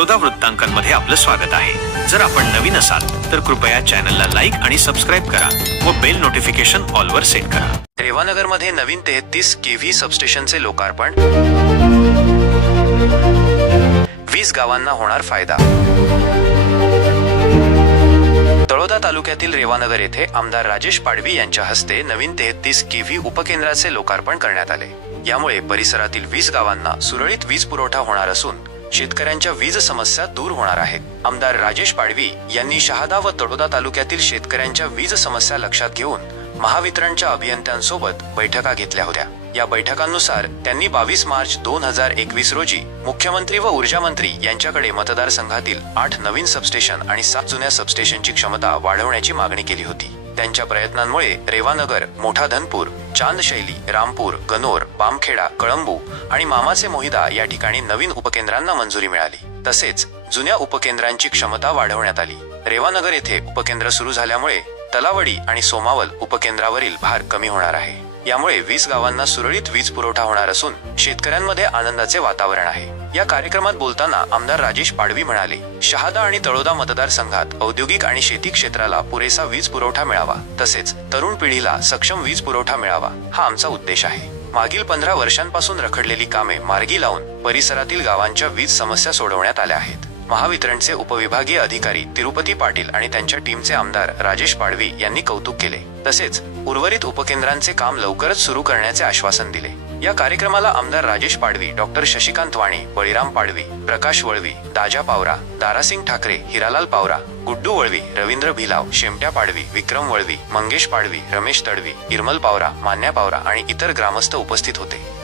बडोदा वृत्तांकनमध्ये आपलं स्वागत आहे. जर आपण नवीन असाल तर कृपया चॅनलला लाईक आणि सबस्क्राईब करा व बेल नोटिफिकेशन ऑलवर सेट करा. रेवानगरमध्ये नवीन तेहतीस केव्ही सबस्टेशनचे लोकार्पण. वीस गावांना होणार फायदा. तळोदा तालुक्यातील रेवानगर येथे आमदार राजेश पाडवी यांच्या हस्ते नवीन तेहतीस केव्ही उपकेंद्राचे लोकार्पण करण्यात आले. यामुळे परिसरातील वीस गावांना सुरळीत वीज पुरवठा होणार असून शेतकऱ्यांच्या वीज समस्या दूर होणार आहेत. आमदार राजेश पाडवी यांनी शहादा व तडोदा तालुक्यातील शेतकऱ्यांच्या वीज समस्या लक्षात घेऊन महावितरणच्या अभियंत्यांसोबत बैठका घेतल्या होत्या. या बैठकांनुसार त्यांनी बावीस मार्च दोन हजार एकवीस रोजी मुख्यमंत्री व ऊर्जा मंत्री यांच्याकडे मतदारसंघातील आठ नवीन सबस्टेशन आणि सात जुन्या सबस्टेशनची क्षमता वाढवण्याची मागणी केली होती. त्यांच्या प्रयत्नांमुळे रेवानगर मोठा धनपूर चांदशैली रामपूर गनोर बामखेडा कळंबू आणि मामाचे मोहिदा या ठिकाणी नवीन उपकेंद्रांना मंजुरी मिळाली. तसेच जुन्या उपकेंद्रांची क्षमता वाढवण्यात आली. रेवानगर येथे उपकेंद्र सुरू झाल्यामुळे तलावडी आणि सोमावल उपकेंद्रावरील भार कमी होणार आहे. यामुळे वीस गावांना सुरळीत वीज पुरवठा होणार असून शेतकऱ्यांमध्ये आनंदाचे वातावरण आहे. या कार्यक्रमात बोलताना आमदार राजेश पाडवी म्हणाले शहादा आणि तळोदा मतदारसंघात औद्योगिक आणि शेती क्षेत्राला पुरेसा वीज पुरवठा मिळावा. तसेच तरुण पिढीला सक्षम वीज पुरवठा मिळावा हा आमचा उद्देश आहे. मागील पंधरा वर्षांपासून रखडलेली कामे मार्गी लावून परिसरातील गावांच्या वीज समस्या सोडवण्यात आल्या आहेत. महावितरणचे उपविभागीय अधिकारी तिरुपती पाटील आणि त्यांच्या टीमचे आमदार राजेश पाडवी यांनी कौतुक केले. तसेच उर्वरित उपकेंद्रांचे काम लवकरच सुरू करण्याचे आश्वासन दिले. या कार्यक्रमाला आमदार राजेश पाडवी डॉक्टर शशिकांत वाणी बळीराम पाडवी प्रकाश वळवी दाजा पावरा दारासिंग ठाकरे हिरालाल पावरा गुड्डू वळवी रवींद्र भिलाव शेमट्या पाडवी विक्रम वळवी मंगेश पाडवी रमेश तडवी इरमल पावरा मान्या पावरा आणि इतर ग्रामस्थ उपस्थित होते.